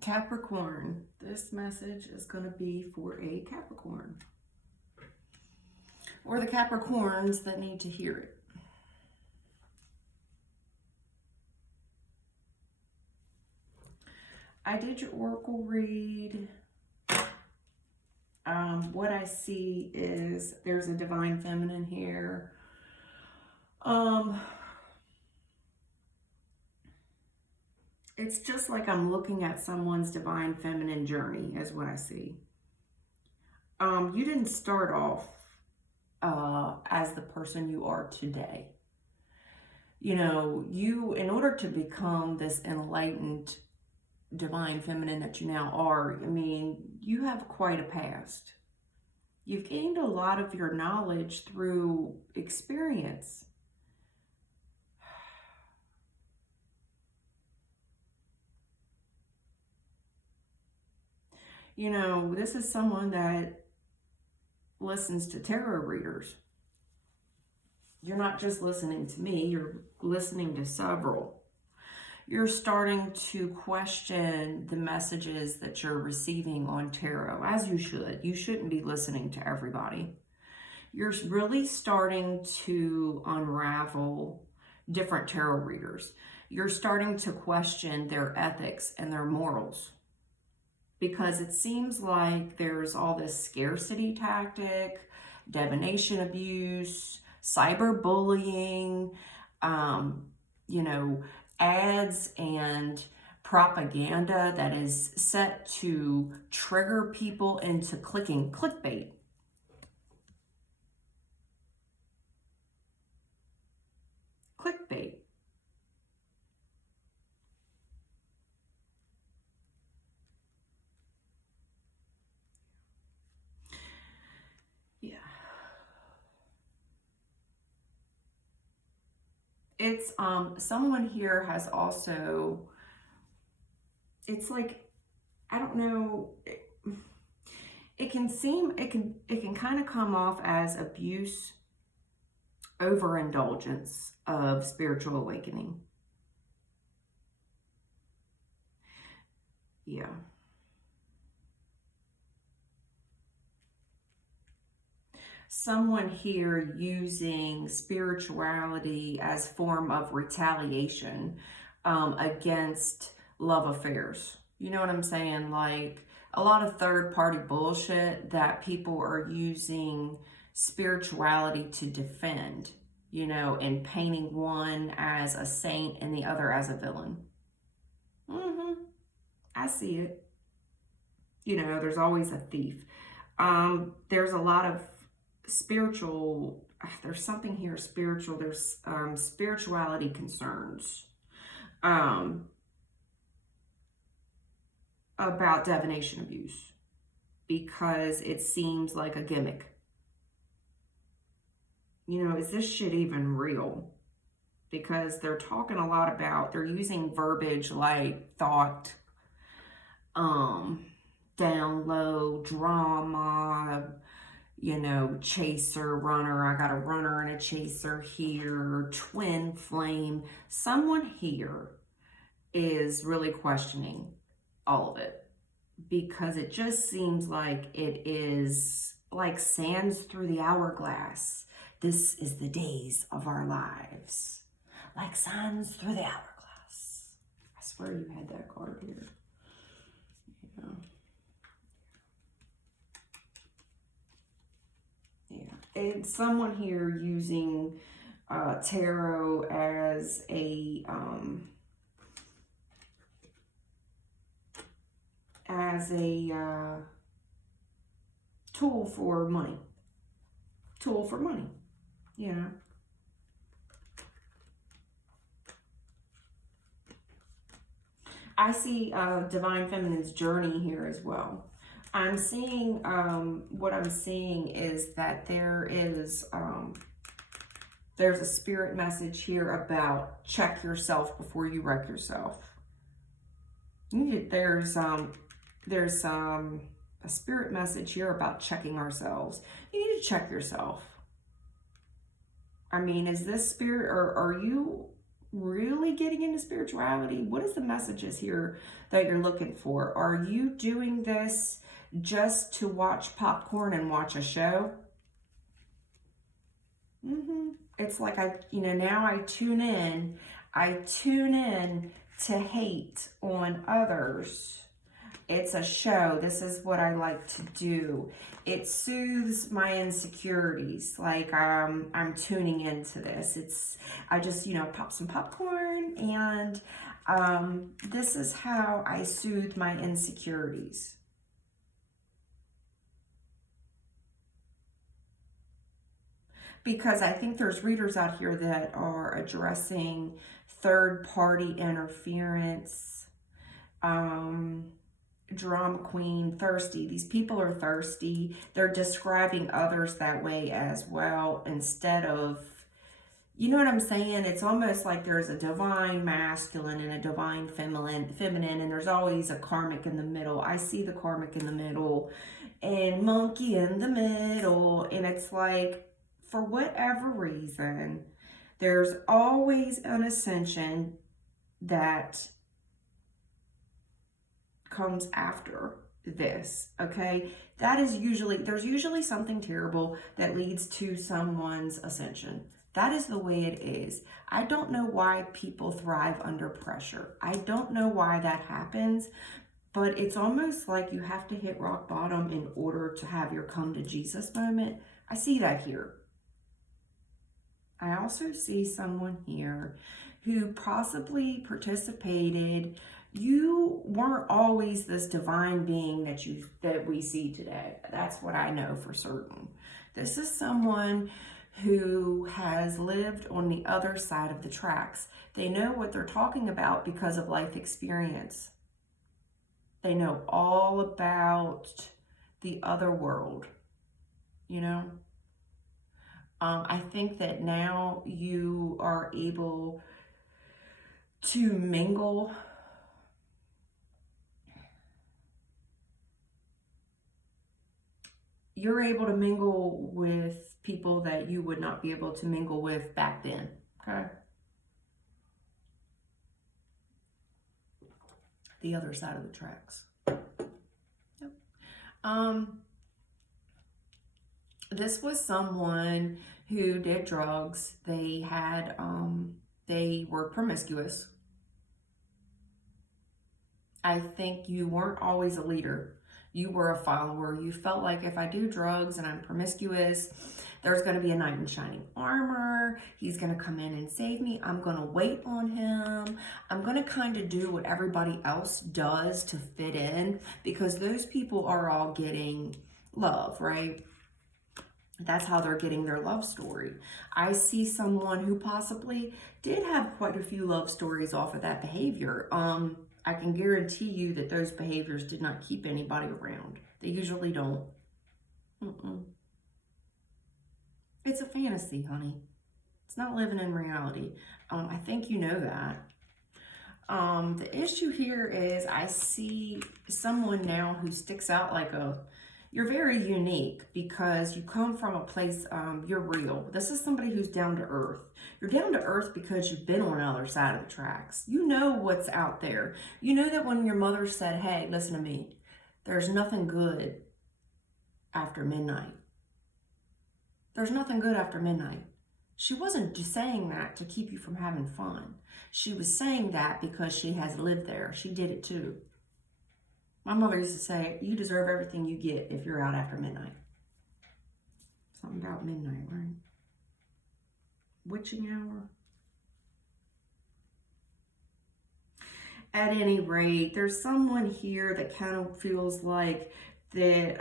Capricorn, this message is going to be for a Capricorn. Or the Capricorns that need to hear it. I did your oracle read. What I see is there's a divine feminine here. It's just like I'm looking at someone's divine feminine journey is what I see. You didn't start off as the person you are today. You know, in order to become this enlightened divine feminine that you now are, I mean, you have quite a past. You've gained a lot of your knowledge through experience. You know, this is someone that listens to tarot readers. You're not just listening to me, you're listening to several. You're starting to question the messages that you're receiving on tarot, as you should. You shouldn't be listening to everybody. You're really starting to unravel different tarot readers. You're starting to question their ethics and their morals, because it seems like there's all this scarcity tactic, divination abuse, cyberbullying, you know, ads and propaganda that is set to trigger people into clicking clickbait. Clickbait. Yeah. It's someone here has also, it's like, I don't know, it can kind of come off as abuse, overindulgence of spiritual awakening. Yeah. Someone here using spirituality as form of retaliation against love affairs. You know what I'm saying? Like a lot of third-party bullshit that people are using spirituality to defend, you know, and painting one as a saint and the other as a villain. I see it. You know, there's always a thief. There's a lot of spiritual, there's something here spiritual, there's spirituality concerns about divination abuse, because it seems like a gimmick. You know, is this shit even real? Because they're talking a lot about, they're using verbiage like thought, down low, drama, you know, chaser, runner. I got a runner and a chaser here, twin flame. Someone here is really questioning all of it, because it just seems like it is like sands through the hourglass. This is the days of our lives, like sands through the hourglass. I swear you had that card here. Yeah. And someone here using tarot as a tool for money. Tool for money. Yeah. I see Divine Feminine's journey here as well. I'm seeing, what I'm seeing is that there's a spirit message here about check yourself before you wreck yourself. There's a spirit message here about checking ourselves. You need to check yourself. I mean, is this spirit, or are you really getting into spirituality? What is the messages here that you're looking for? Are you doing this just to watch popcorn and watch a show? It's like now I tune in. I tune in to hate on others. It's a show. This is what I like to do. It soothes my insecurities. Like I'm tuning into this. I just, pop some popcorn and this is how I soothe my insecurities. Because I think there's readers out here that are addressing third-party interference, drama queen, thirsty. These people are thirsty. They're describing others that way as well instead of, you know what I'm saying? It's almost like there's a divine masculine and a divine feminine, and there's always a karmic in the middle. I see the karmic in the middle and monkey in the middle, and it's like, for whatever reason, there's always an ascension that comes after this, okay? There's usually something terrible that leads to someone's ascension. That is the way it is. I don't know why people thrive under pressure. I don't know why that happens, but it's almost like you have to hit rock bottom in order to have your come to Jesus moment. I see that here. I also see someone here who possibly participated. You weren't always this divine being that we see today. That's what I know for certain. This is someone who has lived on the other side of the tracks. They know what they're talking about because of life experience. They know all about the other world, I think that now you are able to mingle with people that you would not be able to mingle with back then, okay? The other side of the tracks. Yep. This was someone who did drugs. They were promiscuous. I think you weren't always a leader. You were a follower. You felt like, if I do drugs and I'm promiscuous, there's going to be a knight in shining armor. He's going to come in and save me. I'm going to wait on him. I'm going to kind of do what everybody else does to fit in, because those people are all getting love, right? That's how they're getting their love story. I see someone who possibly did have quite a few love stories off of that behavior. I can guarantee you that those behaviors did not keep anybody around. They usually don't. It's a fantasy, honey. It's not living in reality. I think you know that. The issue here is I see someone now who sticks out like you're very unique because you come from a place, you're real. This is somebody who's down to earth. You're down to earth because you've been on the other side of the tracks. You know what's out there. You know that when your mother said, hey, listen to me, there's nothing good after midnight. There's nothing good after midnight. She wasn't just saying that to keep you from having fun. She was saying that because she has lived there. She did it too. My mother used to say, you deserve everything you get if you're out after midnight. Something about midnight, right? Witching hour. At any rate, there's someone here that kind of feels like that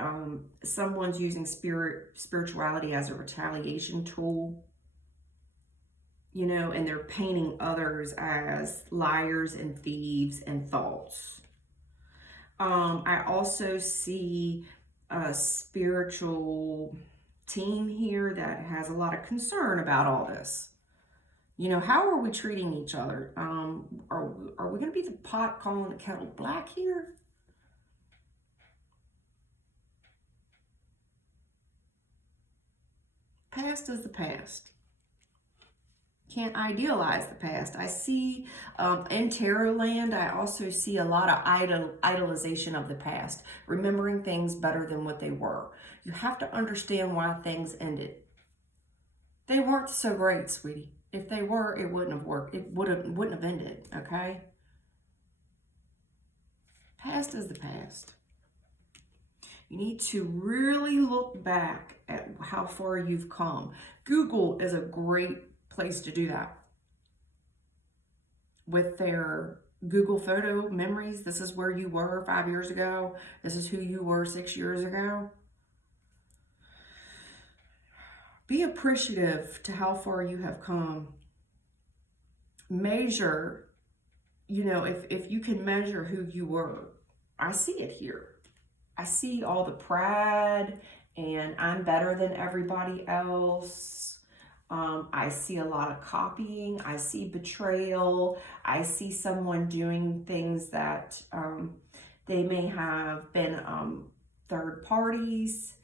someone's using spirituality as a retaliation tool, and they're painting others as liars and thieves and false. I also see a spiritual team here that has a lot of concern about all this. How are we treating each other? Are we going to be the pot calling the kettle black here? Past is the past. Can't idealize the past. I see in tarot land, I also see a lot of idolization of the past, remembering things better than what they were. You have to understand why things ended. They weren't so great, sweetie. If they were, it wouldn't have worked. It wouldn't have ended, okay? Past is the past. You need to really look back at how far you've come. Google is a great place to do that. With their Google photo memories, this is where you were 5 years ago. This is who you were 6 years ago. Be appreciative to how far you have come. Measure, you know, if you can measure who you were. I see it here. I see all the pride and I'm better than everybody else. I see a lot of copying. I see betrayal. I see someone doing things that they may have been third parties.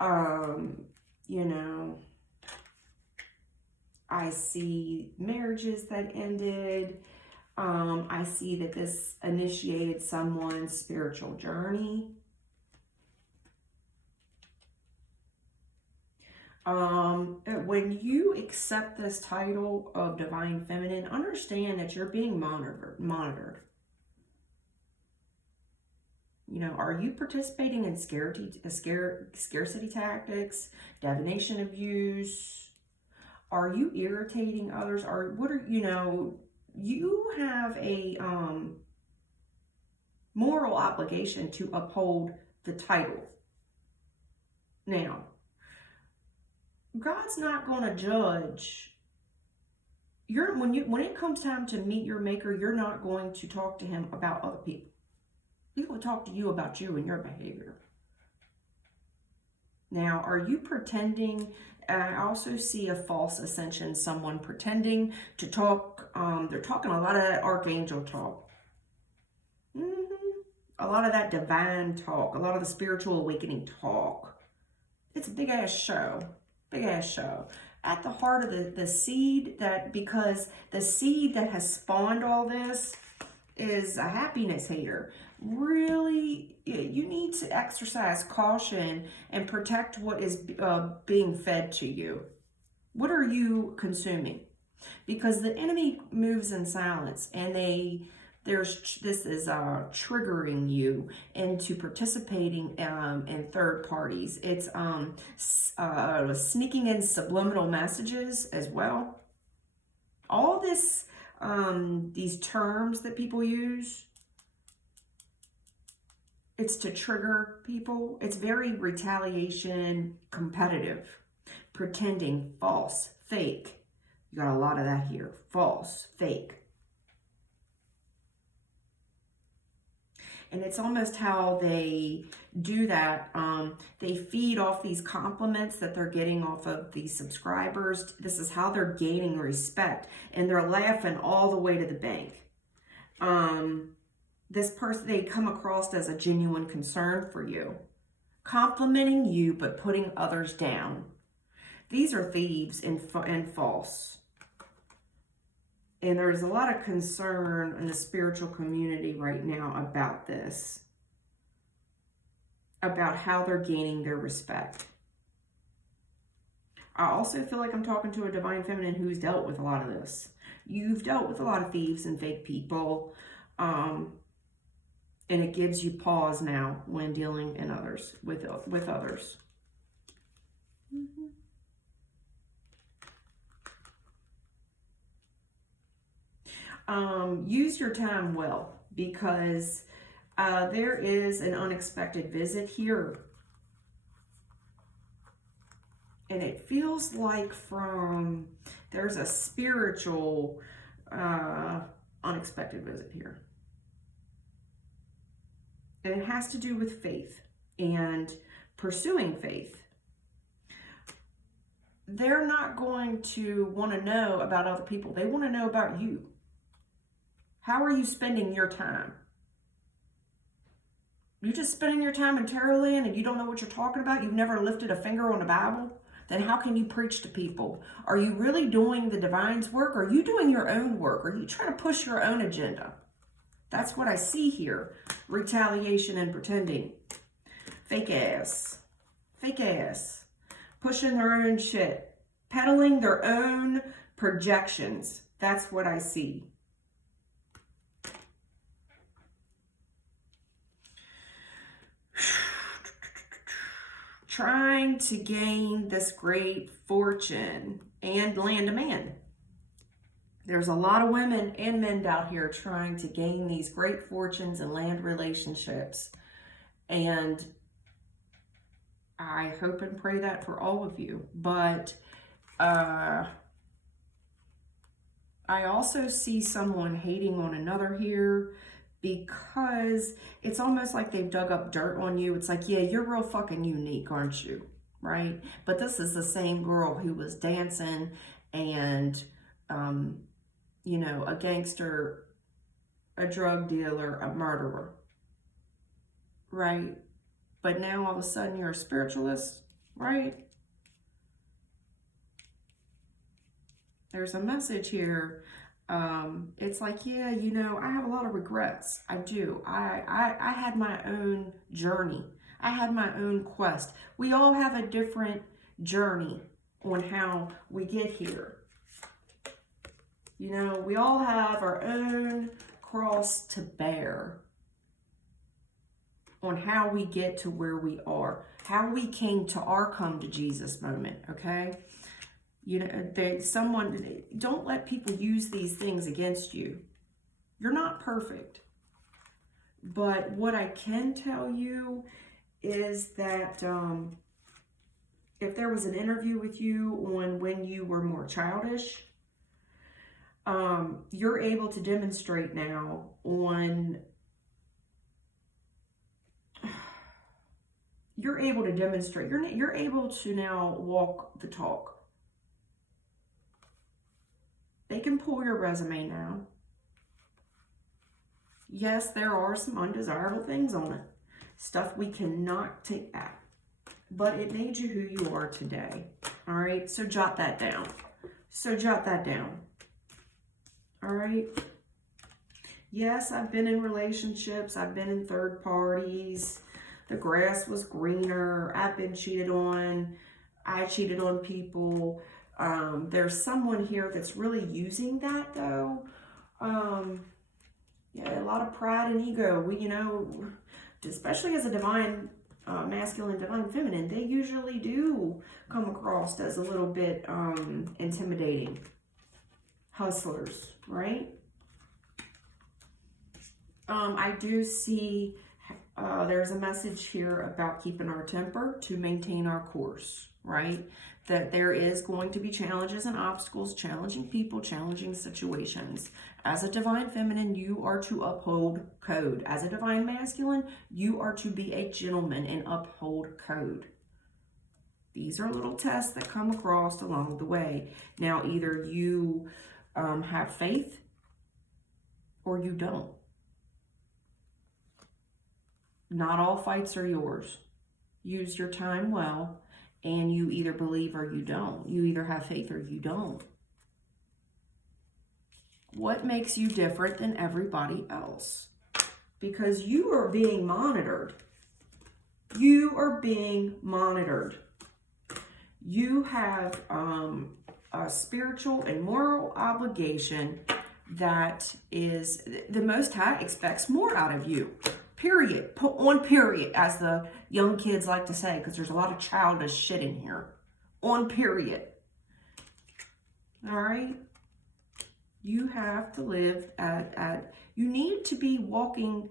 You know, I see marriages that ended. I see that this initiated someone's spiritual journey. When you accept this title of Divine Feminine, understand that you're being monitored. You know, are you participating in scarcity tactics, divination abuse? Are you irritating others? Or what are, you know, you have a moral obligation to uphold the title. Now, God's not going to judge. When it comes time to meet your maker, you're not going to talk to him about other people. He will talk to you about you and your behavior. Now, are you pretending? I also see a false ascension, someone pretending to talk. They're talking a lot of that archangel talk. A lot of that divine talk, a lot of the spiritual awakening talk. It's a big ass show. Big ass show. At the heart of the seed because the seed that has spawned all this is a happiness hater. Really, you need to exercise caution and protect what is being fed to you. What are you consuming? Because the enemy moves in silence, and this is triggering you into participating in third parties. It's sneaking in subliminal messages as well. All this, these terms that people use, it's to trigger people. It's very retaliation, competitive, pretending, false, fake. You got a lot of that here. False, fake. And it's almost how they do that. They feed off these compliments that they're getting off of these subscribers. This is how they're gaining respect. And they're laughing all the way to the bank. This person, they come across as a genuine concern for you. Complimenting you, but putting others down. These are thieves and false. And there's a lot of concern in the spiritual community right now about this. About how they're gaining their respect. I also feel like I'm talking to a divine feminine who's dealt with a lot of this. You've dealt with a lot of thieves and fake people. And it gives you pause now when dealing in others with others. Use your time well, because there is an unexpected visit here. And it feels like there's a spiritual unexpected visit here. And it has to do with faith and pursuing faith. They're not going to want to know about other people. They want to know about you. How are you spending your time? You just spending your time in tarot land and you don't know what you're talking about? You've never lifted a finger on the Bible? then how can you preach to people? Are you really doing the divine's work? Or are you doing your own work? Are you trying to push your own agenda? That's what I see here. Retaliation and pretending. Fake ass. Fake ass. Pushing their own shit. Peddling their own projections. That's what I see. Trying to gain this great fortune and land a man. There's a lot of women and men out here trying to gain these great fortunes and land relationships. And I hope and pray that for all of you. But I also see someone hating on another here, because it's almost like they've dug up dirt on you. It's like, yeah, you're real fucking unique, aren't you? Right? But this is the same girl who was dancing and, you know, a gangster, a drug dealer, a murderer. Right? But now all of a sudden you're a spiritualist, right? There's a message here. It's like, yeah, you know, I have a lot of regrets. I do. I had my own journey. I had my own quest. We all have a different journey on how we get here. You know, we all have our own cross to bear on how we get to where we are, how we came to our come to Jesus moment, okay? You know, don't let people use these things against you. You're not perfect. But what I can tell you is that if there was an interview with you on when you were more childish, you're able to demonstrate now on, you're able to now walk the talk. They can pull your resume now. Yes, there are some undesirable things on it. Stuff we cannot take back. But it made you who you are today. All right? So jot that down. All right? Yes, I've been in relationships. I've been in third parties. The grass was greener. I've been cheated on. I cheated on people. There's someone here that's really using that, though. Yeah, a lot of pride and ego. We, you know, especially as a divine masculine, divine feminine, they usually do come across as a little bit intimidating. Hustlers, right? I do see there's a message here about keeping our temper to maintain our course, right? That there is going to be challenges and obstacles, challenging people, challenging situations. As a divine feminine, you are to uphold code. As a divine masculine, you are to be a gentleman and uphold code. These are little tests that come across along the way. Now, either you have faith or you don't. Not all fights are yours. Use your time well, and you either believe or you don't. You either have faith or you don't. What makes you different than everybody else? Because you are being monitored. You are being monitored. You have a spiritual and moral obligation that is, the Most High expects more out of you. Period. Put on period, as the young kids like to say, because there's a lot of childish shit in here. On period. All right? You have to live you need to be walking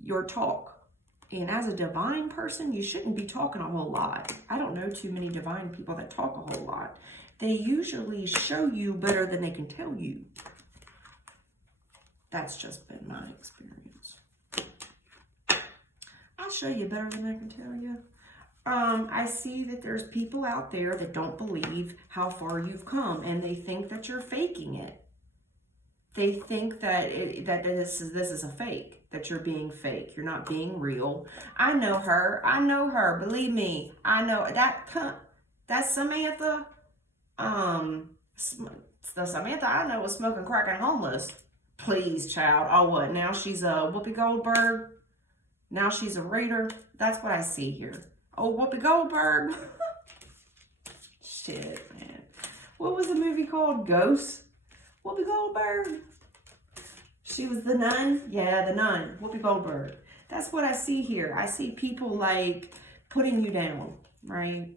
your talk. And as a divine person, you shouldn't be talking a whole lot. I don't know too many divine people that talk a whole lot. They usually show you better than they can tell you. That's just been my experience. I'll show you better than I can tell you. I see that there's people out there that don't believe how far you've come, and they think that you're faking it. They think that this is a fake, that you're being fake. You're not being real. I know her. Believe me. I know that. That's Samantha. The Samantha I know was smoking crack and homeless. Please, child. Oh, what? Now she's a Whoopi Goldberg. Now she's a reader. That's what I see here. Oh, Whoopi Goldberg. Shit, man. What was the movie called? Ghost? Whoopi Goldberg. She was the nun? Yeah, the nun. Whoopi Goldberg. That's what I see here. I see people like putting you down, right?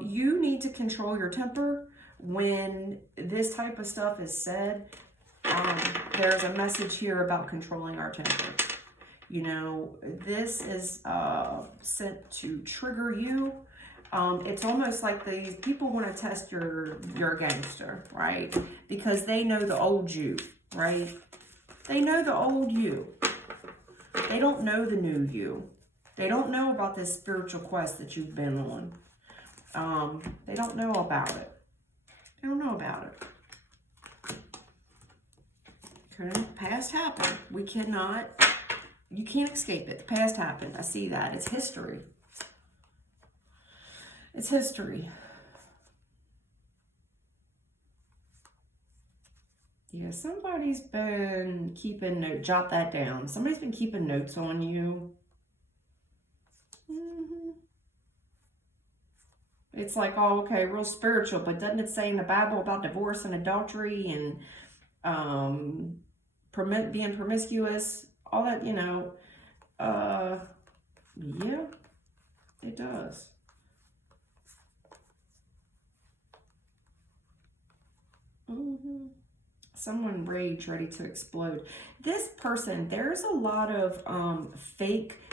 You need to control your temper when this type of stuff is said. There's a message here about controlling our temper. You know, this is sent to trigger you. It's almost like these people want to test your gangster, right? Because they know the old you, right? They know the old you. They don't know the new you. They don't know about this spiritual quest that you've been on. They don't know about it. They don't know about it. Okay, past happened. We cannot, you can't escape it. The past happened. I see that. It's history. It's history. Yeah, somebody's been keeping notes. Jot that down. Somebody's been keeping notes on you. It's like, oh, okay, real spiritual, but doesn't it say in the Bible about divorce and adultery and being promiscuous? All that, you know. Yeah, it does. Someone rage ready to explode. This person, there's a lot of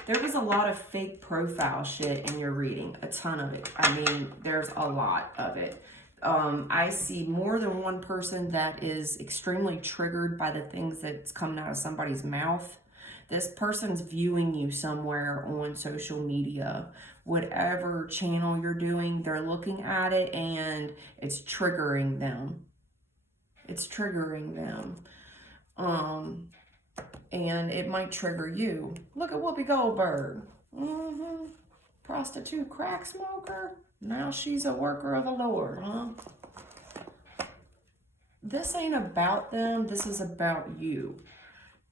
there was a lot of fake profile shit in your reading. A ton of it. I mean, there's a lot of it. I see more than one person that is extremely triggered by the things that's coming out of somebody's mouth. This person's viewing you somewhere on social media. Whatever channel you're doing, they're looking at it and it's triggering them. It's triggering them. And it might trigger you. Look at Whoopi Goldberg. Prostitute, crack smoker. Now she's a worker of the Lord, huh? This ain't about them. This is about you.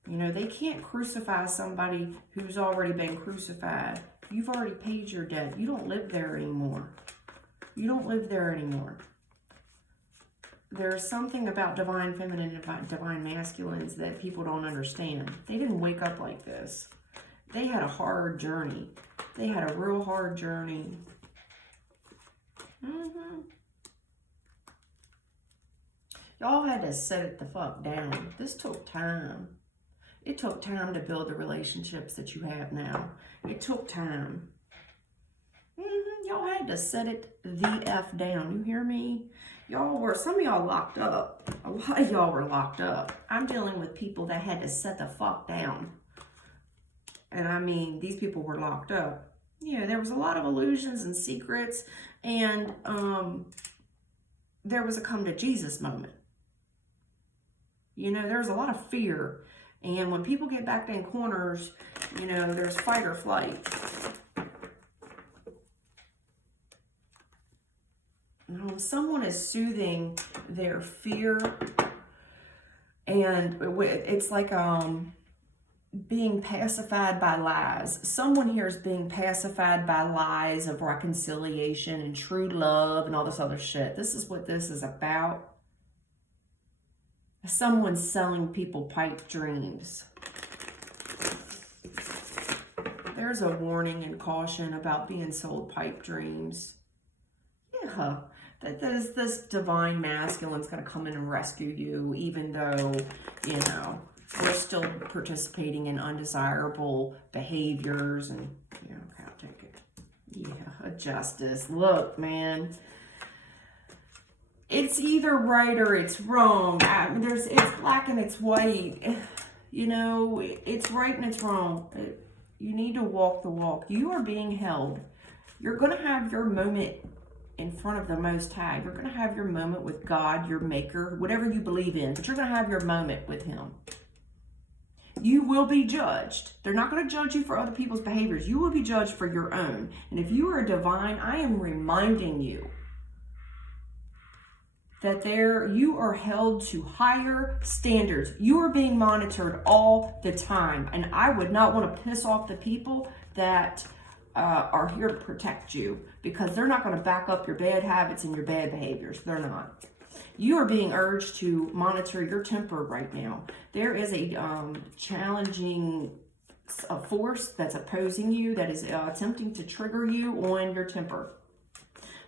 You know, they can't crucify somebody who's already been crucified. You've already paid your debt. You don't live there anymore. You don't live there anymore. There's something about divine feminine and divine masculines that people don't understand. They didn't wake up like this. They had a hard journey. They had a real hard journey. Y'all had to set it the fuck down. This took time. It took time to build the relationships that you have now. It took time. Y'all had to set it the F down. You hear me? Y'all were, some of y'all locked up. A lot of y'all were locked up. I'm dealing with people that had to set the fuck down. And I mean, these people were locked up. Yeah, there was a lot of illusions and secrets. And there was a come to Jesus moment. You know, there was a lot of fear. And when people get backed in corners, you know, there's fight or flight. Someone is soothing their fear, and it's like being pacified by lies. Someone here is being pacified by lies of reconciliation and true love and all this other shit. This is what this is about. Someone's selling people pipe dreams. There's a warning and caution about being sold pipe dreams. Yeah. That this divine masculine's going to come in and rescue you, even though, you know, we're still participating in undesirable behaviors. And, you know, I'll take it. Yeah, justice. Look, man. It's either right or it's wrong. It's black and it's white. You know, it's right and it's wrong. You need to walk the walk. You are being held. You're going to have your moment in front of the Most High. You're going to have your moment with God, your maker, whatever you believe in, but you're going to have your moment with him. You will be judged. They're not going to judge you for other people's behaviors. You will be judged for your own. And if you are a divine, I am reminding you that you are held to higher standards. You are being monitored all the time. And I would not want to piss off the people that are here to protect you, because they're not going to back up your bad habits and your bad behaviors. They're not. You are being urged to monitor your temper right now. There is a challenging force that's opposing you, that is attempting to trigger you on your temper.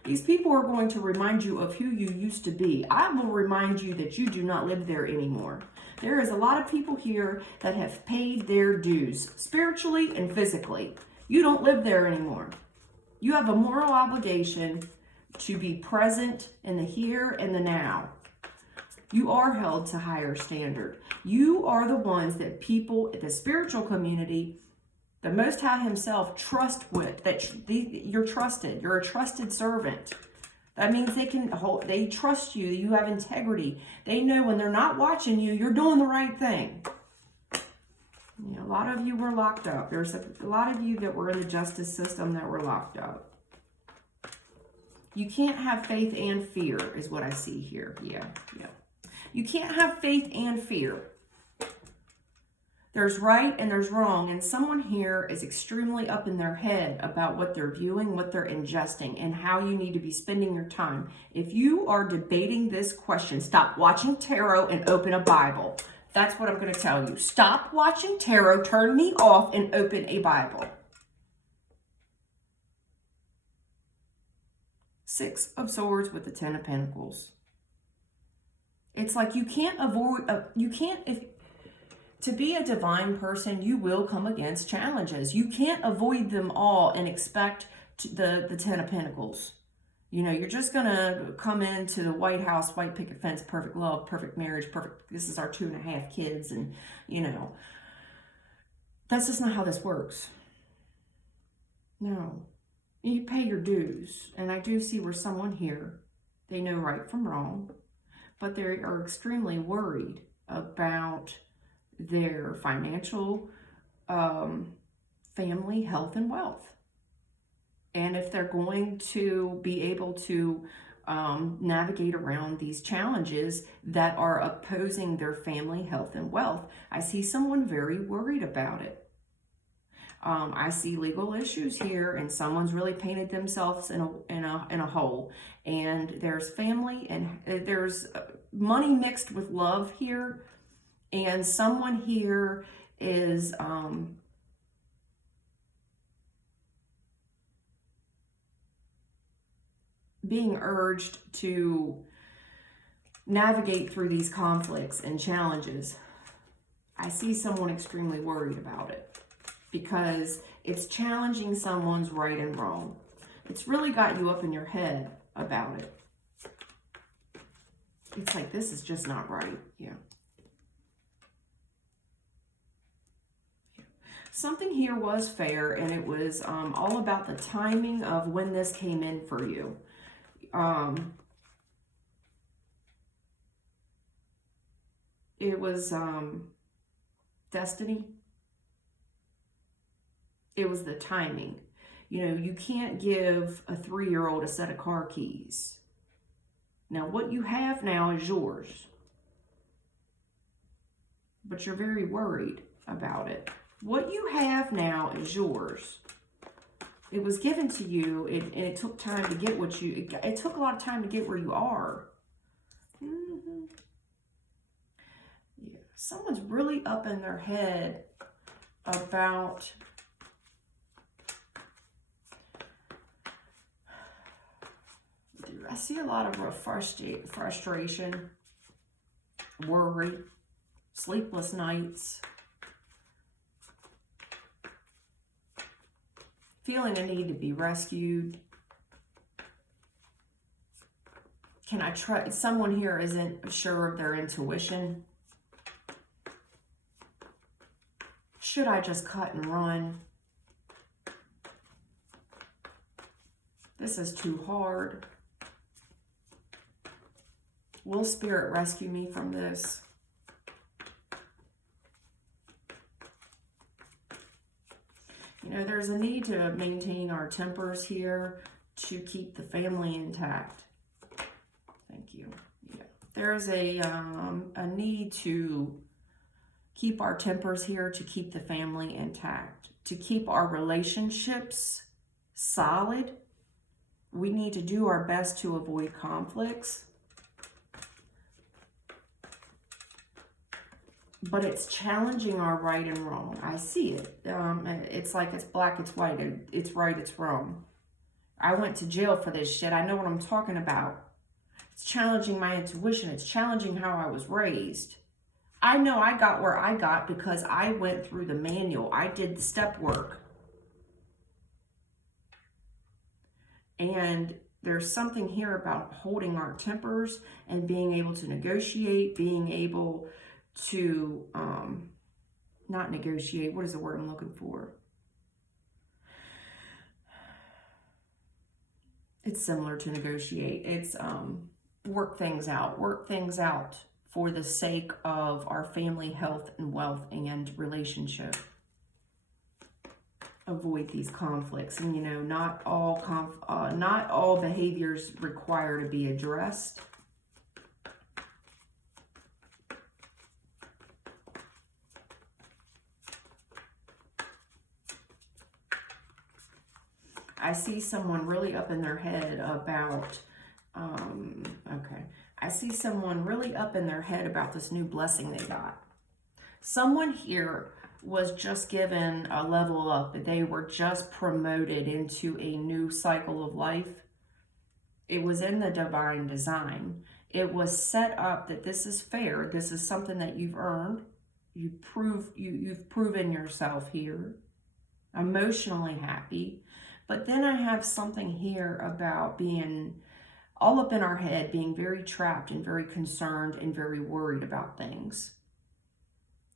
These people are going to remind you of who you used to be. I will remind you that you do not live there anymore. There is a lot of people here that have paid their dues, spiritually and physically. You don't live there anymore. You have a moral obligation to be present in the here and the now. You are held to higher standard. You are the ones that people, the spiritual community, the Most High himself trust with, you're trusted. You're a trusted servant. That means they trust you, you have integrity. They know when they're not watching you, you're doing the right thing. You know, a lot of you were locked up. There's a lot of you that were in the justice system that were locked up. You can't have faith and fear is what I see here. Yeah. You can't have faith and fear. There's right and there's wrong, and someone here is extremely up in their head about what they're viewing, what they're ingesting, and how you need to be spending your time. If you are debating this question, stop watching tarot and open a Bible. That's what I'm going to tell you. Stop watching tarot, turn me off, and open a Bible. Six of Swords with the Ten of Pentacles. It's like you can't avoid, to be a divine person, you will come against challenges. You can't avoid them all and expect the Ten of Pentacles. You know, you're just going to come into the White House, white picket fence, perfect love, perfect marriage, perfect, this is our 2.5 kids. And, you know, that's just not how this works. No. You pay your dues. And I do see where someone here, they know right from wrong, but they are extremely worried about their financial, family, health, and wealth. And if they're going to be able to navigate around these challenges that are opposing their family, health, and wealth. I see someone very worried about it. I see legal issues here, and someone's really painted themselves in a hole. And there's family, and there's money mixed with love here. And someone here is being urged to navigate through these conflicts and challenges. I see someone extremely worried about it because it's challenging someone's right and wrong. It's really got you up in your head about it. It's like, this is just not right. Yeah. Something here was fair, and it was all about the timing of when this came in for you. It was destiny. It was the timing. You know, you can't give a 3-year-old a set of car keys. Now, what you have now is yours. But you're very worried about it. What you have now is yours. It was given to you, and it took time to get what you... It took a lot of time to get where you are. Yeah. Someone's really up in their head about... I see a lot of frustration, worry, sleepless nights, feeling a need to be rescued. Can I trust? Someone here isn't sure of their intuition. Should I just cut and run? This is too hard. Will Spirit rescue me from this? You know, there's a need to maintain our tempers here to keep the family intact. Thank you. Yeah. There's a need to keep our tempers here to keep the family intact, to keep our relationships solid. We need to do our best to avoid conflicts. But it's challenging our right and wrong. I see it. It's like it's black, it's white, it's right, it's wrong. I went to jail for this shit. I know what I'm talking about. It's challenging my intuition. It's challenging how I was raised. I know I got where I got because I went through the manual. I did the step work. And there's something here about holding our tempers and being able to negotiate, being able to, not negotiate, what is the word I'm looking for? It's similar to negotiate. It's work things out for the sake of our family health and wealth and relationship. Avoid these conflicts. And, you know, not all behaviors require to be addressed. I see someone really up in their head about, I see someone really up in their head about this new blessing they got. Someone here was just given a level up. They were just promoted into a new cycle of life. It was in the divine design. It was set up that this is fair. This is something that you've earned. You've proven yourself here. Emotionally happy. But then I have something here about being all up in our head, being very trapped and very concerned and very worried about things.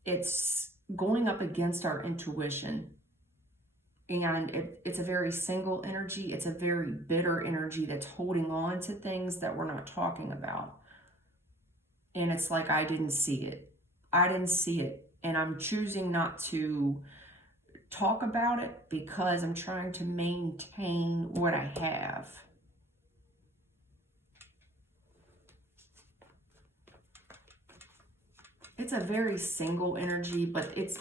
It's going up against our intuition. And it's a very single energy. It's a very bitter energy that's holding on to things that we're not talking about. And it's like, I didn't see it. I didn't see it. And I'm choosing not to talk about it because I'm trying to maintain what I have. It's a very single energy, but it's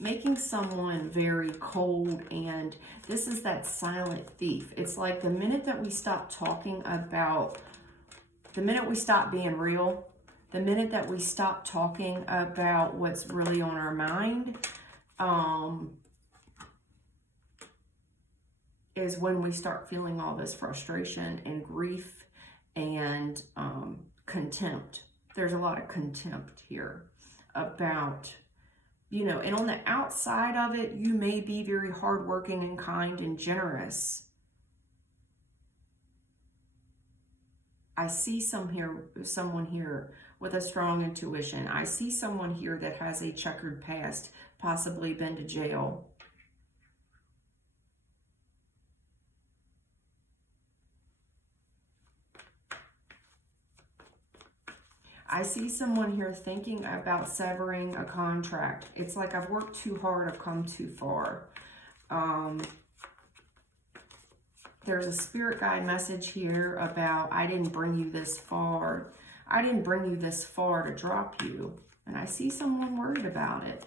making someone very cold, and this is that silent thief. It's like the minute that we stop talking about, the minute we stop being real, the minute that we stop talking about what's really on our mind, is when we start feeling all this frustration and grief and contempt. There's a lot of contempt here about, you know, and on the outside of it, you may be very hardworking and kind and generous. I see someone here with a strong intuition. I see someone here that has a checkered past, possibly been to jail. I see someone here thinking about severing a contract. It's like, I've worked too hard, I've come too far. There's a spirit guide message here about, I didn't bring you this far. I didn't bring you this far to drop you. And I see someone worried about it.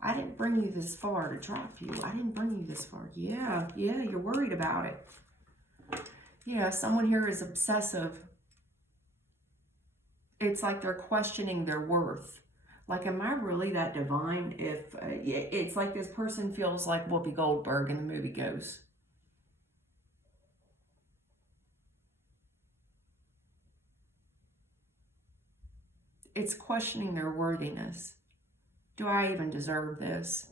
I didn't bring you this far to drop you. I didn't bring you this far. Yeah, you're worried about it. Yeah, someone here is obsessive. It's like they're questioning their worth. Like, am I really that divine? If it's like this person feels like Whoopi Goldberg in the movie Ghost. It's questioning their worthiness. Do I even deserve this?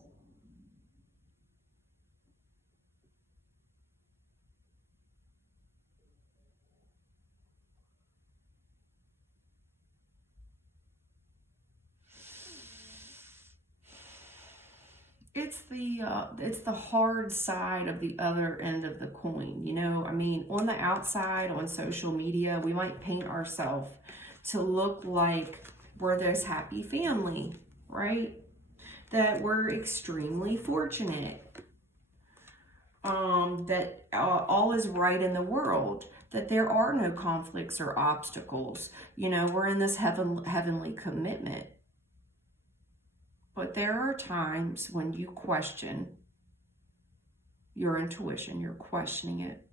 It's the hard side of the other end of the coin. You know, I mean, on the outside, on social media, we might paint ourselves to look like we're this happy family, right? That we're extremely fortunate. that all is right in the world, that there are no conflicts or obstacles. You know, we're in this heavenly commitment. But there are times when you question your intuition, you're questioning it.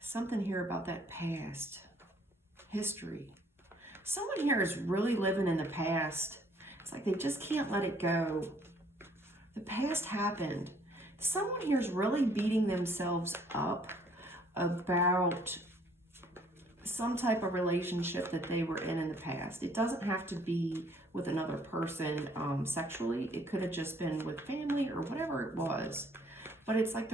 Something here about that past history. Someone here is really living in the past. It's like they just can't let it go. The past happened. Someone here is really beating themselves up about some type of relationship that they were in the past. It doesn't have to be with another person sexually. It could have just been with family or whatever it was. But it's like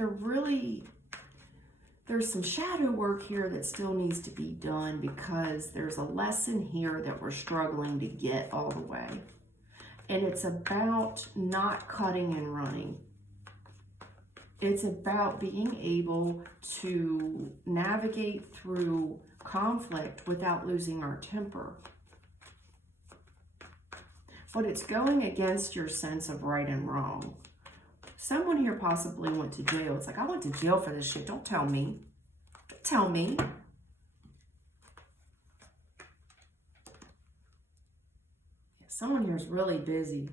there's some shadow work here that still needs to be done, because there's a lesson here that we're struggling to get all the way. And it's about not cutting and running. It's about being able to navigate through conflict without losing our temper. But it's going against your sense of right and wrong. Someone here possibly went to jail. It's like, I went to jail for this shit. Don't tell me. Don't tell me. Someone here is really busy.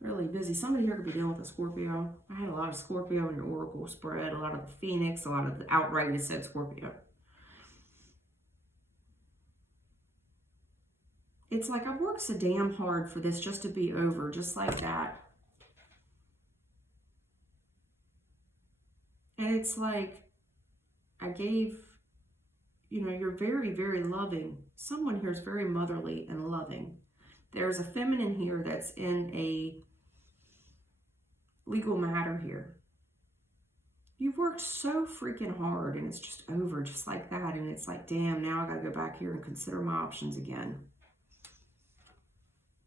Really busy. Somebody here could be dealing with a Scorpio. I had a lot of Scorpio in your Oracle spread. A lot of the Phoenix. A lot of the outright it said Scorpio. It's like I worked so damn hard for this just to be over. Just like that. And it's like, I gave, you know, you're very, very loving. Someone here is very motherly and loving. There's a feminine here that's in a legal matter here. You've worked so freaking hard and it's just over just like that. And it's like, damn, now I got to go back here and consider my options again.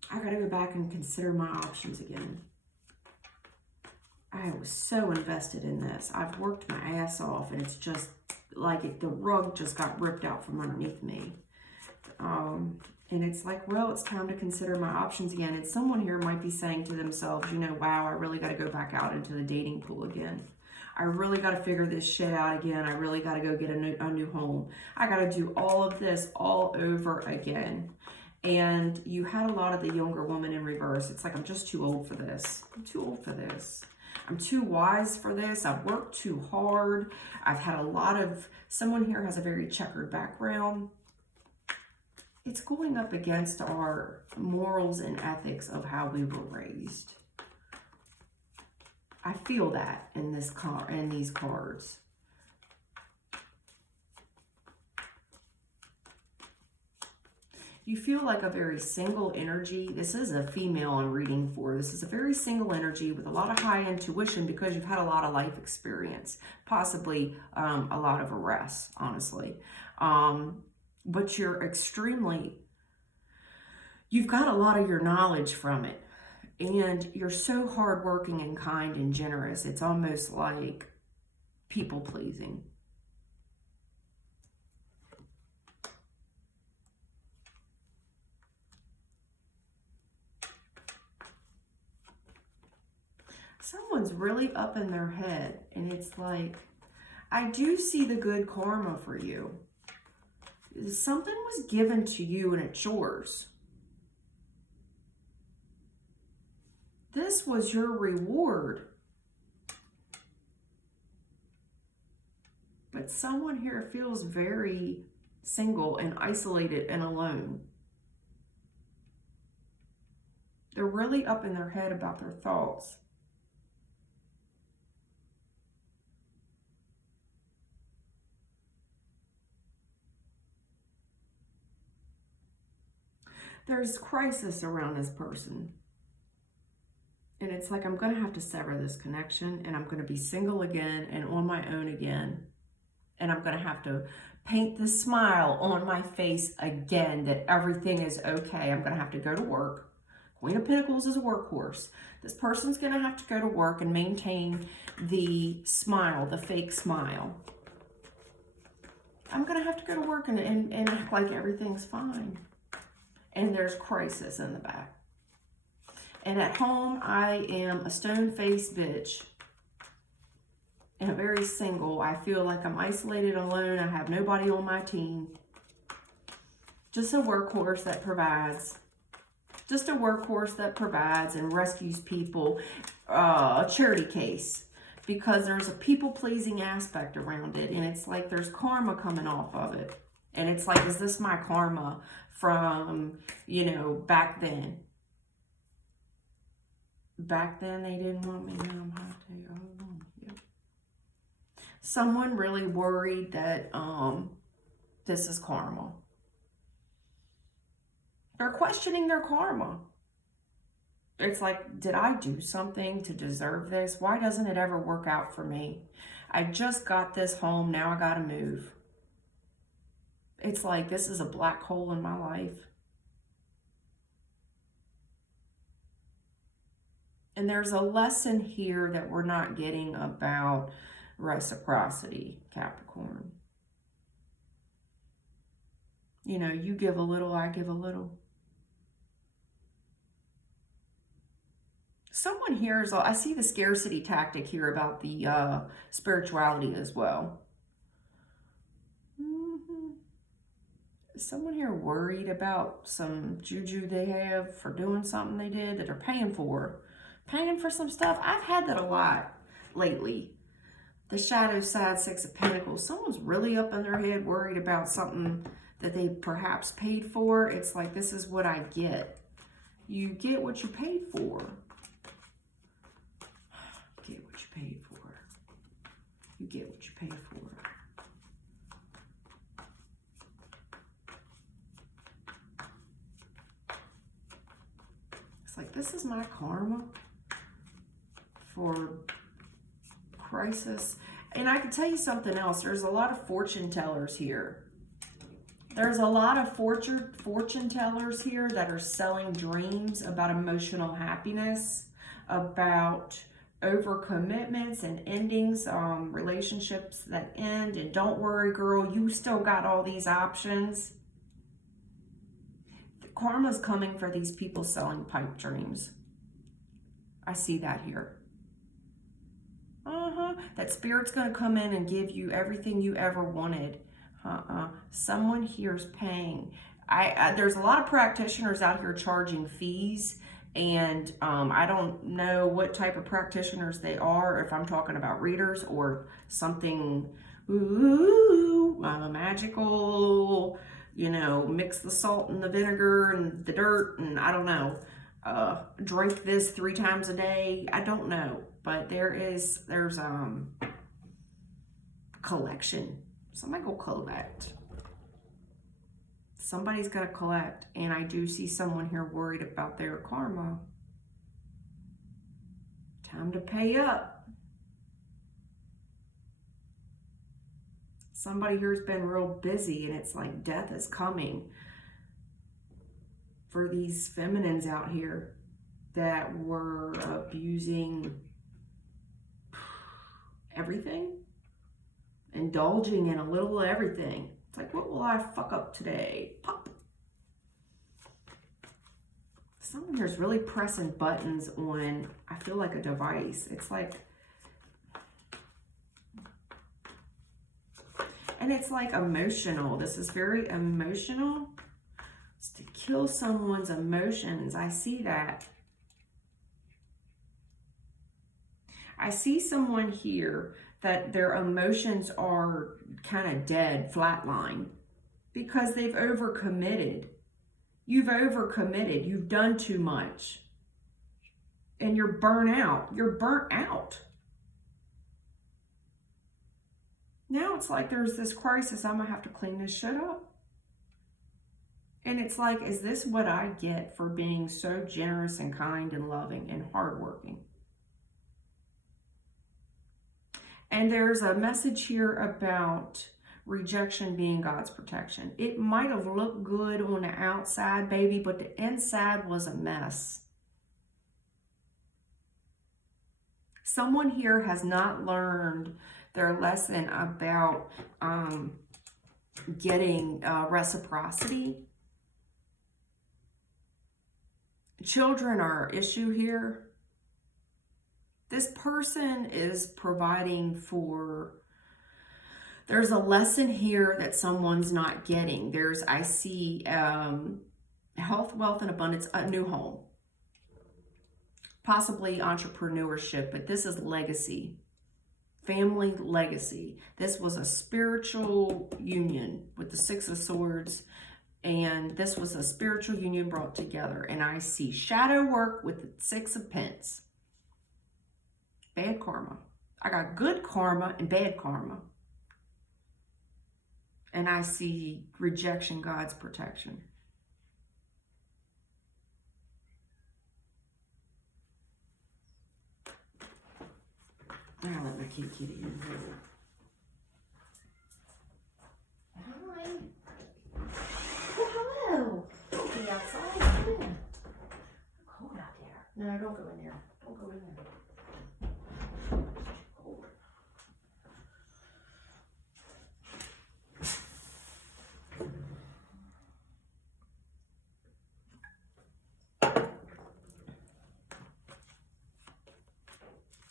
I got to go back and consider my options again. I was so invested in this. I've worked my ass off, and it's just like the rug just got ripped out from underneath me. And it's like, well, it's time to consider my options again. And someone here might be saying to themselves, you know, wow, I really got to go back out into the dating pool again. I really got to figure this shit out again. I really got to go get a new home. I got to do all of this all over again. And you had a lot of the younger woman in reverse. It's like, I'm just too old for this. I'm too old for this. I'm too wise for this. I've worked too hard. I've had a lot of, someone here has a very checkered background. It's going up against our morals and ethics of how we were raised. I feel that in these cards. You feel like a very single energy. This is a female I'm reading for. This is a very single energy with a lot of high intuition because you've had a lot of life experience, possibly a lot of arrests, honestly. But you've got a lot of your knowledge from it. And you're so hardworking and kind and generous. It's almost like people pleasing. Someone's really up in their head, and it's like, I do see the good karma for you. Something was given to you and it's yours. This was your reward. But someone here feels very single and isolated and alone. They're really up in their head about their thoughts. There's crisis around this person. And it's like, I'm going to have to sever this connection, and I'm going to be single again and on my own again. And I'm going to have to paint the smile on my face again that everything is okay. I'm going to have to go to work. Queen of Pentacles is a workhorse. This person's going to have to go to work and maintain the smile, the fake smile. I'm going to have to go to work and act like everything's fine. And there's crisis in the back. And at home, I am a stone-faced bitch. And very single. I feel like I'm isolated, alone. I have nobody on my team. Just a workhorse that provides. Just a workhorse that provides and rescues people. A charity case. Because there's a people-pleasing aspect around it. And it's like there's karma coming off of it. And it's like, is this my karma from, you know, back then? Back then, they didn't want me. Now I'm hot to take. Oh, yep. Someone really worried that this is karma. They're questioning their karma. It's like, did I do something to deserve this? Why doesn't it ever work out for me? I just got this home. Now I got to move. It's like, this is a black hole in my life. And there's a lesson here that we're not getting about reciprocity, Capricorn. You know, you give a little, I give a little. Someone here is, I see the scarcity tactic here about the spirituality as well. Is someone here worried about some juju they have for doing something they did that they're paying for? Paying for some stuff? I've had that a lot lately. The shadow side, Six of Pentacles. Someone's really up in their head worried about something that they perhaps paid for. It's like, this is what I get. You get what you paid for. Get what you paid for. You get what you paid for. It's like, this is my karma for crisis. And I can tell you something else. There's a lot of fortune tellers here. There's a lot of fortune tellers here that are selling dreams about emotional happiness, about overcommitments and endings, relationships that end. And don't worry, girl, you still got all these options. The karma's coming for these people selling pipe dreams. I see that here. That spirit's going to come in and give you everything you ever wanted. Someone here's paying. There's a lot of practitioners out here charging fees, and I don't know what type of practitioners they are, if I'm talking about readers or something magical, you know, mix the salt and the vinegar and the dirt, and I don't know, drink this 3 times a day. I don't know, but there's collection. Somebody go collect. Somebody's got to collect. And I do see someone here worried about their karma. Time to pay up. Somebody here has been real busy, and it's like death is coming for these feminines out here that were abusing everything. Indulging in a little of everything. It's like, what will I fuck up today? Pop. Someone here's really pressing buttons on, I feel like, a device. It's like, and it's like emotional. This is very emotional. It's to kill someone's emotions. I see that. I see someone here that their emotions are kind of dead, flatline, because they've overcommitted. You've overcommitted. You've done too much. And you're burnt out. You're burnt out. Now it's like there's this crisis. I'm going to have to clean this shit up. And it's like, is this what I get for being so generous and kind and loving and hardworking? And there's a message here about rejection being God's protection. It might have looked good on the outside, baby, but the inside was a mess. Someone here has not learned their lesson about getting reciprocity. Children are an issue here. This person is providing for, there's a lesson here that someone's not getting. I see health, wealth, and abundance, a new home. Possibly entrepreneurship, but this is legacy. Family legacy. This was a spiritual union with the Six of Swords, and this was a spiritual union brought together. And I see shadow work with the Six of Pence. Bad karma. I got good karma and bad karma. And I see rejection, God's protection. I'll let my kitty in here. Hi. Oh, hello. Don't be outside. Come in. Cold out there. No, don't go in there. Don't go in there. Cold.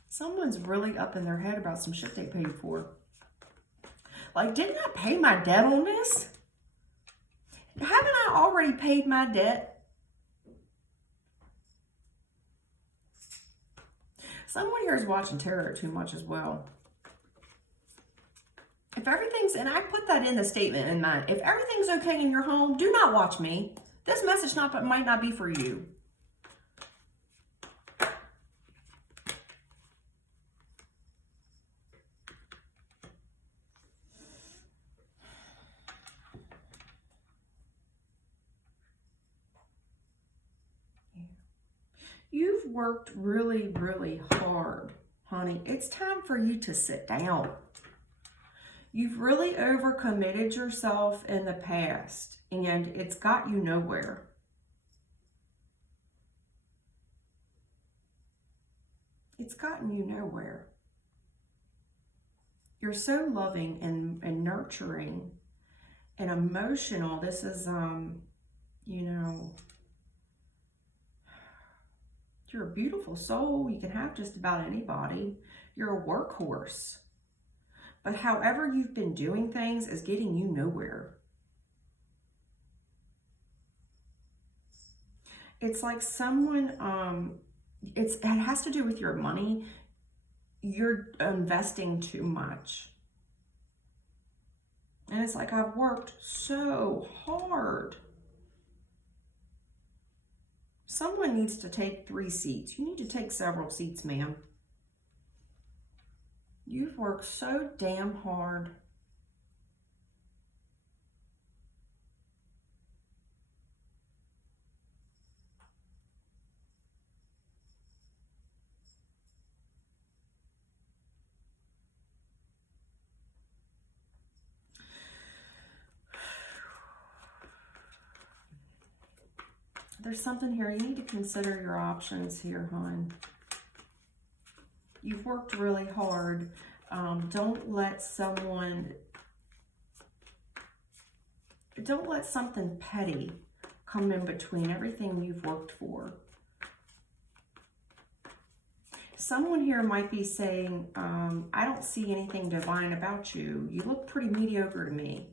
Someone's really up in their head about some shit they paid for. Like, didn't I pay my debt on this? Haven't I already paid my debt? Someone here is watching tarot too much as well. If everything's, and I put that in the statement in mind, if everything's okay in your home, do not watch me. This message might not be for you. You've worked really, really hard, honey. It's time for you to sit down. You've really overcommitted yourself in the past, and it's got you nowhere. It's gotten you nowhere. You're so loving and nurturing and emotional. This is, you know, you're a beautiful soul. You can have just about anybody. You're a workhorse. But however you've been doing things is getting you nowhere. It's like someone, it has to do with your money. You're investing too much. And it's like, I've worked so hard. Someone needs to take 3 seats. You need to take several seats, ma'am. You've worked so damn hard. There's something here. You need to consider your options here, hon. You've worked really hard. Don't let something petty come in between everything you've worked for. Someone here might be saying, I don't see anything divine about you. You look pretty mediocre to me.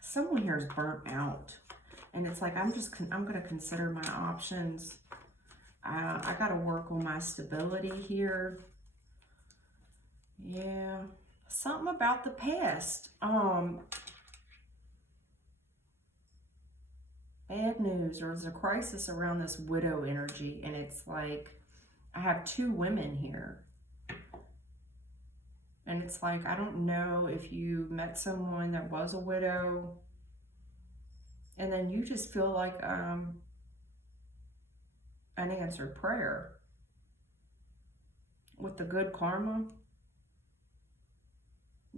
Someone here is burnt out, and it's like, I'm going to consider my options. I got to work on my stability here. Yeah, something about the past. Bad news, or there's a crisis around this widow energy, and it's like, I have 2 women here. And it's like, I don't know if you met someone that was a widow, and then you just feel like an answered prayer with the good karma.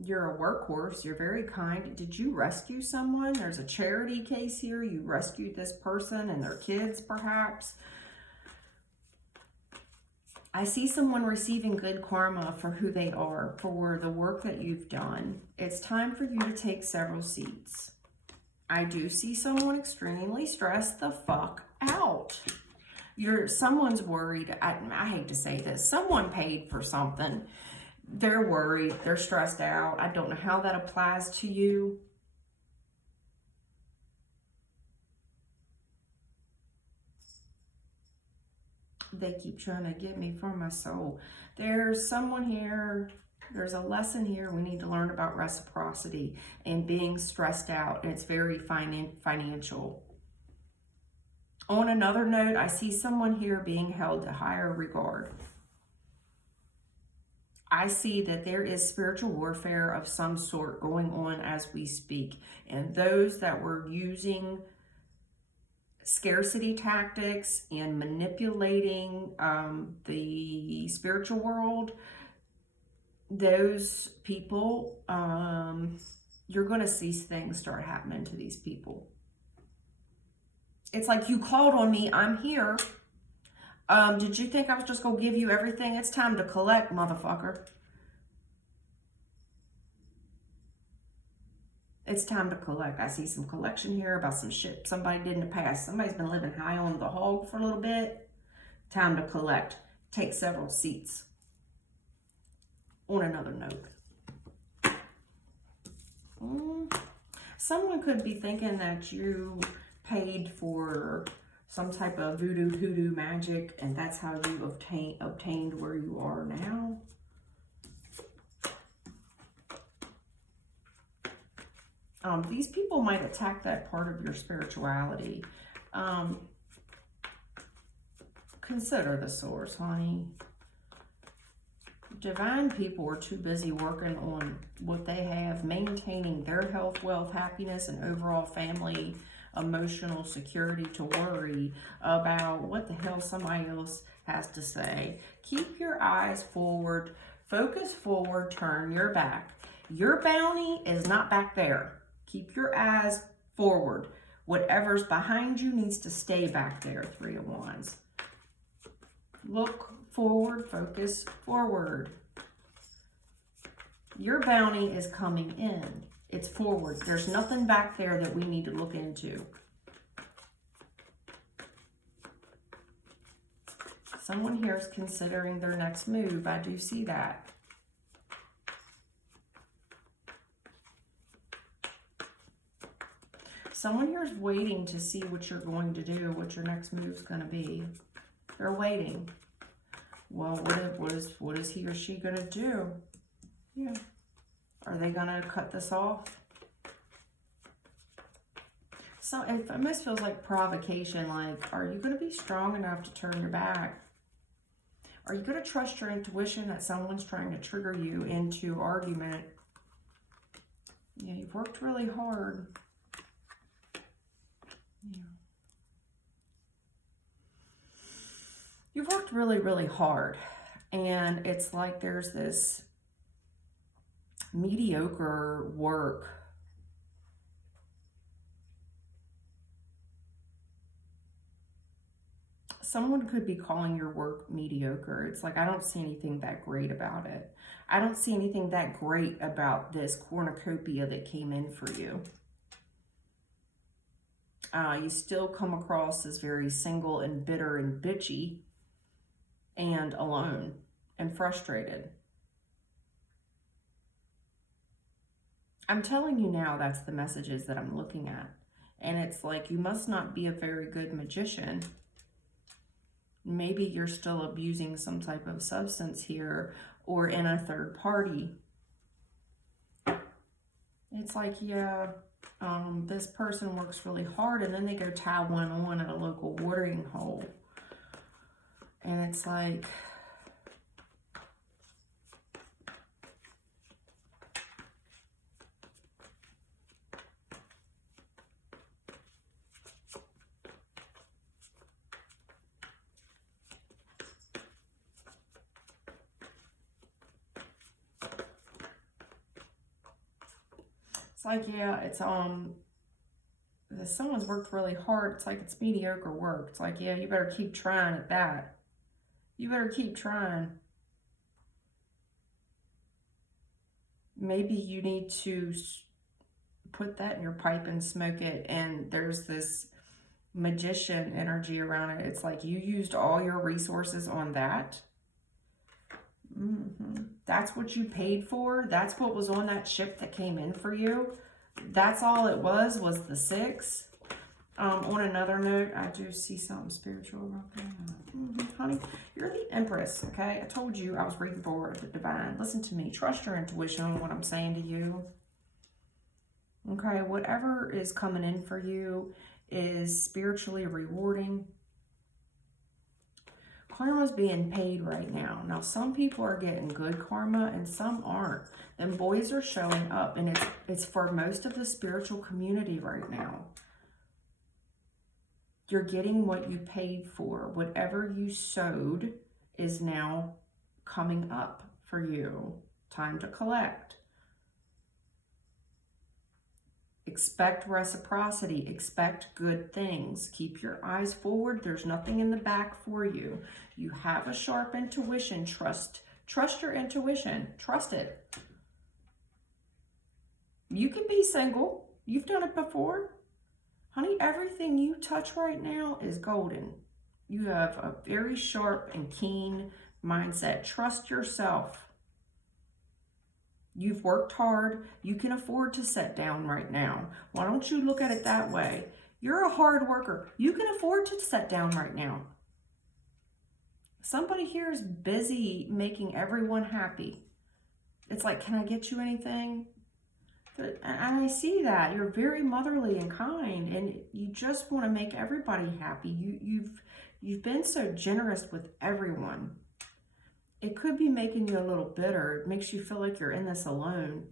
You're a workhorse. You're very kind. Did you rescue someone? There's a charity case here. You rescued this person and their kids, perhaps. I see someone receiving good karma for who they are, for the work that you've done. It's time for you to take several seats. I do see someone extremely stressed the fuck out. Someone's worried. I hate to say this. Someone paid for something. They're worried. They're stressed out. I don't know how that applies to you. They keep trying to get me from my soul. There's someone here. There's a lesson here. We need to learn about reciprocity and being stressed out. It's very financial. On another note, I see someone here being held to higher regard. I see that there is spiritual warfare of some sort going on as we speak. And those that were using scarcity tactics and manipulating the spiritual world, those people, you're going to see things start happening to these people. It's like, you called on me, I'm here. Did you think I was just going to give you everything? It's time to collect, motherfucker. It's time to collect. I see some collection here about some shit somebody did in the past. Somebody's been living high on the hog for a little bit. Time to collect. Take several seats. On another note. Someone could be thinking that you paid for some type of voodoo hoodoo magic, and that's how you obtained where you are now. These people might attack that part of your spirituality. Consider the source, honey. Divine people are too busy working on what they have, maintaining their health, wealth, happiness, and overall family emotional security to worry about what the hell somebody else has to say. Keep your eyes forward, focus forward, turn your back. Your bounty is not back there. Keep your eyes forward. Whatever's behind you needs to stay back there, Three of Wands. Look forward, focus forward. Your bounty is coming in. It's forward. There's nothing back there that we need to look into. Someone here is considering their next move. I do see that. Someone here is waiting to see what you're going to do, what your next move is going to be. They're waiting. Well, what is he or she going to do? Yeah. Are they going to cut this off? So it almost feels like provocation. Like, are you going to be strong enough to turn your back? Are you going to trust your intuition that someone's trying to trigger you into argument? Yeah, you've worked really hard. Yeah. You've worked really, really hard. And it's like there's this mediocre work. Someone could be calling your work mediocre. It's like, I don't see anything that great about it. I don't see anything that great about this cornucopia that came in for you. You still come across as very single and bitter and bitchy and alone and frustrated. I'm telling you now, that's the messages that I'm looking at. And it's like, you must not be a very good magician. Maybe you're still abusing some type of substance here or in a third party. It's like, yeah, this person works really hard and then they go tie one on at a local watering hole. And it's like, like, yeah, it's someone's worked really hard. It's like it's mediocre work. It's like, yeah, you better keep trying at that. You better keep trying. Maybe you need to put that in your pipe and smoke it. And there's this magician energy around it. It's like you used all your resources on that. That's what you paid for. That's what was on that ship that came in for you. That's all it was the 6. On another note, I do see something spiritual about that. Honey, you're the Empress, okay? I told you I was reading for the divine. Listen to me. Trust your intuition on what I'm saying to you. Okay, whatever is coming in for you is spiritually rewarding. Karma's being paid right now. Now, some people are getting good karma and some aren't. Them boys are showing up, and it's for most of the spiritual community right now. You're getting what you paid for. Whatever you sowed is now coming up for you. Time to collect. Expect reciprocity. Expect good things. Keep your eyes forward. There's nothing in the back for you. You have a sharp intuition. Trust your intuition. Trust it. You can be single. You've done it before. Honey, everything you touch right now is golden. You have a very sharp and keen mindset. Trust yourself. You've worked hard. You can afford to sit down right now. Why don't you look at it that way? You're a hard worker. You can afford to sit down right now. Somebody here is busy making everyone happy. It's like, can I get you anything? And I see that. You're very motherly and kind, and you just want to make everybody happy. You've been so generous with everyone. It could be making you a little bitter. It makes you feel like you're in this alone.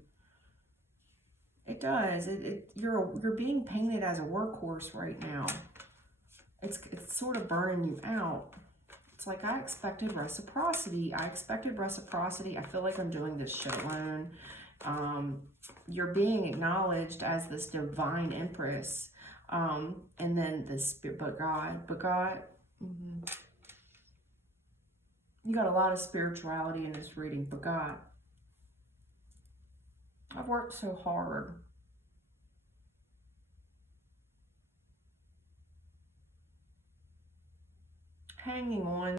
It does. You're being painted as a workhorse right now. It's sort of burning you out. It's like, I expected reciprocity. I feel like I'm doing this shit alone. You're being acknowledged as this divine Empress. And then this, but God. You got a lot of spirituality in this reading, but God, I've worked so hard. Hanging on